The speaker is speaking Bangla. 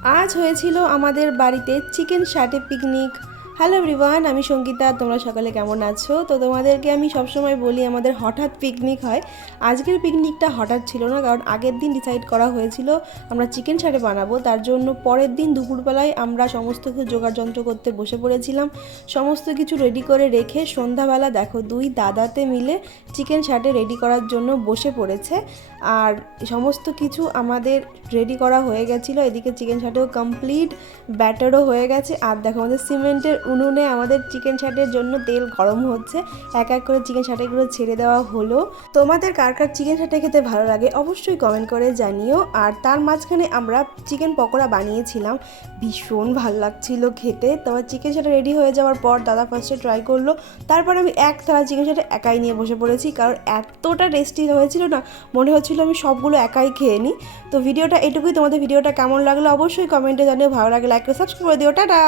আজ হয়েছিল আমাদের বাড়িতে চিকেন শাটে পিকনিক। হ্যালো এভরিওয়ান, আমি সঙ্গীতা। তোমরা সকালে কেমন আছো? তো তোমাদেরকে আমি সবসময় বলি আমাদের হঠাৎ পিকনিক হয়। আজকের পিকনিকটা হঠাৎ ছিল না, কারণ আগের দিন ডিসাইড করা হয়েছিল আমরা চিকেন শাটে বানাবো। তার জন্য পরের দিন দুপুরবেলায় আমরা সমস্ত কিছু জোগাড় যন্ত্র করতে বসে পড়েছিলাম। সমস্ত কিছু রেডি করে রেখে সন্ধ্যাবেলা দেখো দুই দাদাতে মিলে চিকেন শাটে রেডি করার জন্য বসে পড়েছে। আর সমস্ত কিছু আমাদের রেডি করা হয়ে গেছিলো। এদিকে চিকেন শাটেও কমপ্লিট, ব্যাটারও হয়ে গেছে। আর দেখো আমাদের সিমেন্টের উনুনে আমাদের চিকেন শাটের জন্য তেল গরম হচ্ছে। এক এক করে চিকেন শাটেগুলো ছেড়ে দেওয়া হলো। তোমাদের কার কার চিকেন শাটে খেতে ভালো লাগে অবশ্যই কমেন্ট করে জানিও। আর তার মাঝখানে আমরা চিকেন পকোড়া বানিয়েছিলাম, ভীষণ ভালো লাগছিল খেতে। তারপর চিকেন শাটে রেডি হয়ে যাওয়ার পর দাদা ফার্স্টে ট্রাই করলো, তারপর আমি এক থালা চিকেন শাটে একাই নিয়ে বসে পড়েছি, কারণ এতটা টেস্টি হয়েছিল না, মনে হচ্ছিল আমি সবগুলো একাই খেয়ে নিই। তো ভিডিওটা এটুকুই। তোমাদের ভিডিওটা কেমন লাগলো অবশ্যই কমেন্টে জানিও। ভালো লাগলে লাইক করে সাবস্ক্রাইব করে দিও। টাটা।